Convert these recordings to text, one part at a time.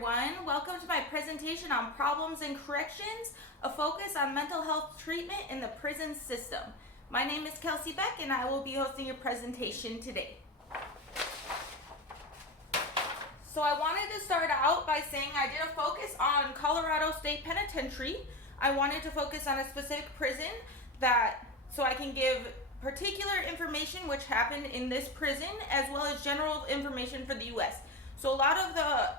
everyone. Welcome to my presentation on problems in corrections, a focus on mental health treatment in the prison system. My name is Kelsey Beck and I will be hosting your presentation today. So I wanted to start out by saying I did a focus on Colorado State Penitentiary. I wanted to focus on a specific prison so I can give particular information which happened in this prison as well as general information for the U.S. So a lot of the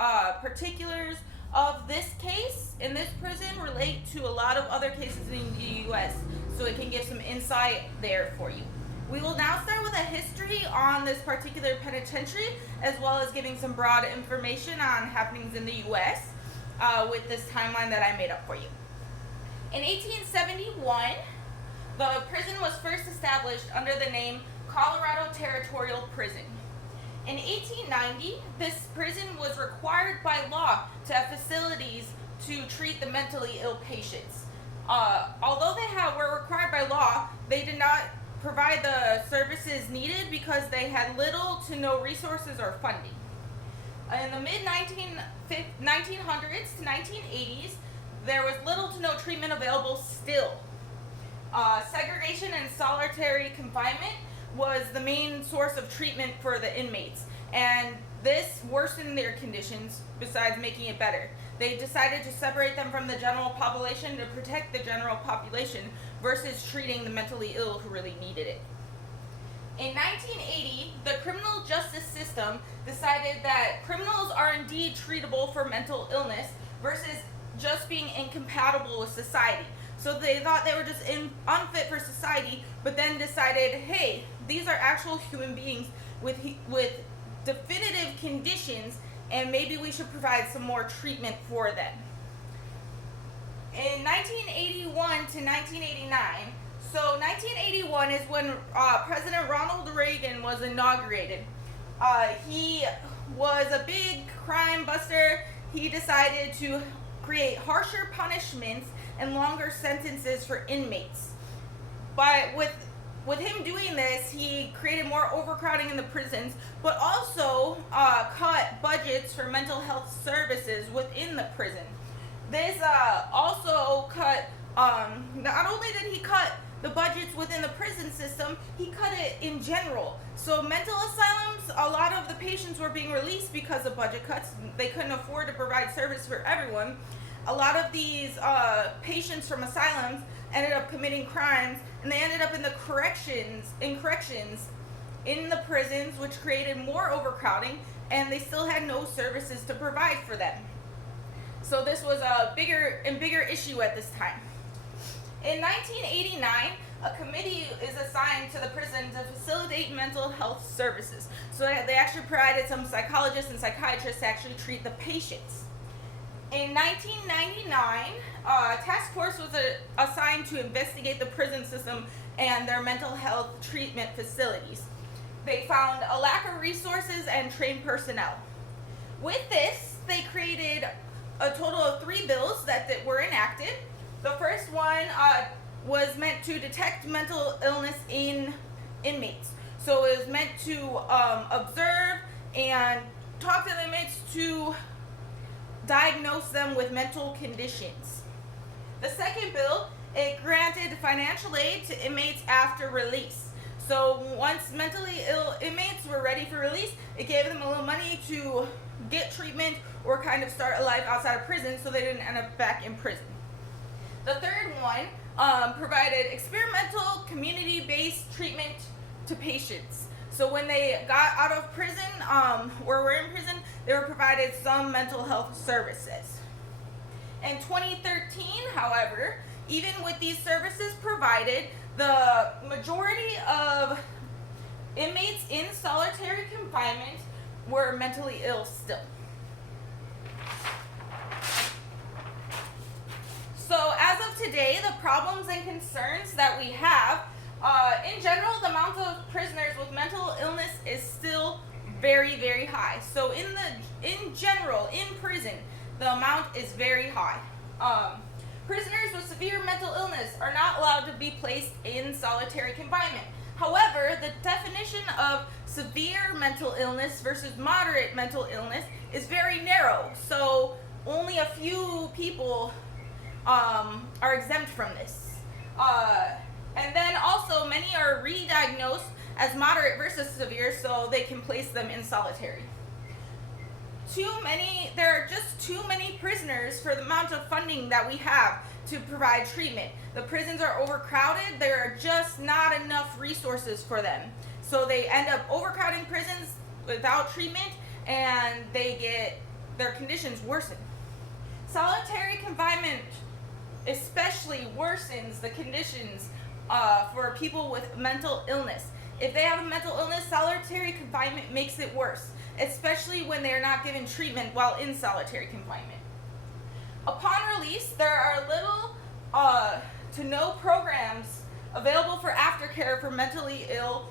particulars of this case in this prison relate to a lot of other cases in the U.S. So it can give some insight there for you. We will now start with a history on this particular penitentiary as well as giving some broad information on happenings in the U.S. With this timeline that I made up for you. In 1871, the prison was first established under the name Colorado Territorial Prison. In 1890, this prison was required by law to have facilities to treat the mentally ill patients. Although they were required by law, they did not provide the services needed because they had little to no resources or funding. In the mid-1900s to 1980s, there was little to no treatment available still. Segregation and solitary confinement was the main source of treatment for the inmates, and this worsened their conditions besides making it better. They decided to separate them from the general population to protect the general population versus treating the mentally ill who really needed it. In 1980, the criminal justice system decided that criminals are indeed treatable for mental illness versus just being incompatible with society. So they thought they were just unfit for society, but then decided, hey, these are actual human beings with definitive conditions, and maybe we should provide some more treatment for them. In 1981 to 1989, so 1981 is when President Ronald Reagan was inaugurated. He was a big crime buster. He decided to create harsher punishments and longer sentences for inmates. But with him doing this, he created more overcrowding in the prisons, but also cut budgets for mental health services within the prison. This also cut, not only did he cut the budgets within the prison system, he cut it in general. So mental asylums, a lot of the patients were being released because of budget cuts. They couldn't afford to provide service for everyone. A lot of these patients from asylums ended up committing crimes, and they ended up in corrections in the prisons, which created more overcrowding, and they still had no services to provide for them. So this was a bigger issue at this time. In 1989, a committee is assigned to the prison to facilitate mental health services. So they actually provided some psychologists and psychiatrists to actually treat the patients. In 1999, a task force was assigned to investigate the prison system and their mental health treatment facilities. They found a lack of resources and trained personnel. With this, they created a total of 3 bills that were enacted. The first one was meant to detect mental illness in inmates. So it was meant to observe and talk to the inmates to diagnose them with mental conditions. The second bill, it granted financial aid to inmates after release. So once mentally ill inmates were ready for release, it gave them a little money to get treatment or kind of start a life outside of prison so they didn't end up back in prison. The third one provided experimental community-based treatment to patients. So when they got out of prison, or were in prison, they were provided some mental health services. In 2013, however, even with these services provided, the majority of inmates in solitary confinement were mentally ill still. So as of today, the problems and concerns that we have, in general, the amount of prisoners with mental illness is still very, very high. So in general, in prison, the amount is very high. Prisoners with severe mental illness are not allowed to be placed in solitary confinement. However, the definition of severe mental illness versus moderate mental illness is very narrow, so only a few people are exempt from this. And then also, many are re-diagnosed as moderate versus severe, so they can place them in solitary. There are just too many prisoners for the amount of funding that we have to provide treatment. The prisons are overcrowded. There are just not enough resources for them. So they end up overcrowding prisons without treatment, and their conditions worsen. Solitary confinement especially worsens the conditions for people with mental illness. If they have a mental illness, solitary confinement makes it worse, especially when they are not given treatment while in solitary confinement. Upon release, there are little to no programs available for aftercare for mentally ill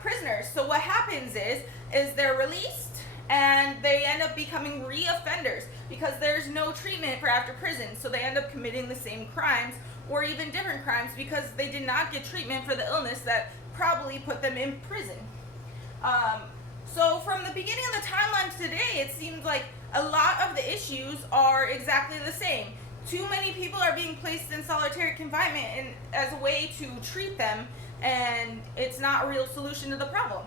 prisoners. So what happens is they're released and they end up becoming re-offenders because there's no treatment for after prison. So they end up committing the same crimes or even different crimes because they did not get treatment for the illness that probably put them in prison. So from the beginning of the timeline to today, it seems like a lot of the issues are exactly the same. Too many people are being placed in solitary confinement as a way to treat them, and it's not a real solution to the problem.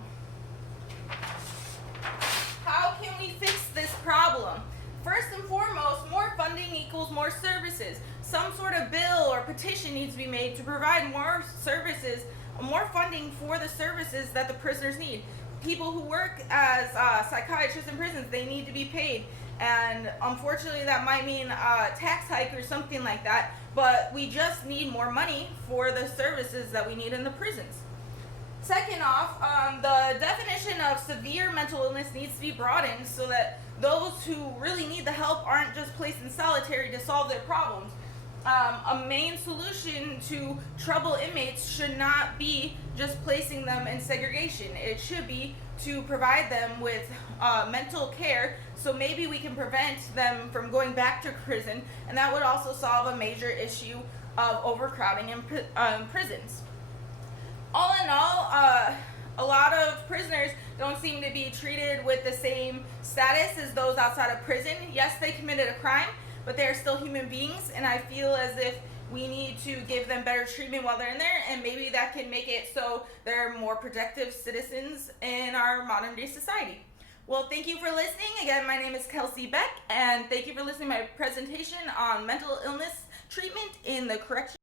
How can we fix this problem? First and foremost, more funding equals more services. Some sort of bill or petition needs to be made to provide more services, more funding for the services that the prisoners need. People who work as psychiatrists in prisons, they need to be paid. And unfortunately, that might mean a tax hike or something like that. But we just need more money for the services that we need in the prisons. Second off, the definition of severe mental illness needs to be broadened so that those who really need the help aren't just placed in solitary to solve their problems. A main solution to troubled inmates should not be just placing them in segregation. It should be to provide them with mental care, so maybe we can prevent them from going back to prison, and that would also solve a major issue of overcrowding in prisons. All in all, a lot of prisoners don't seem to be treated with the same status as those outside of prison. Yes, they committed a crime, but they're still human beings, and I feel as if we need to give them better treatment while they're in there, and maybe that can make it so they're more productive citizens in our modern day society. Well, thank you for listening. Again, my name is Kelsey Beck, and thank you for listening to my presentation on mental illness treatment in the correctional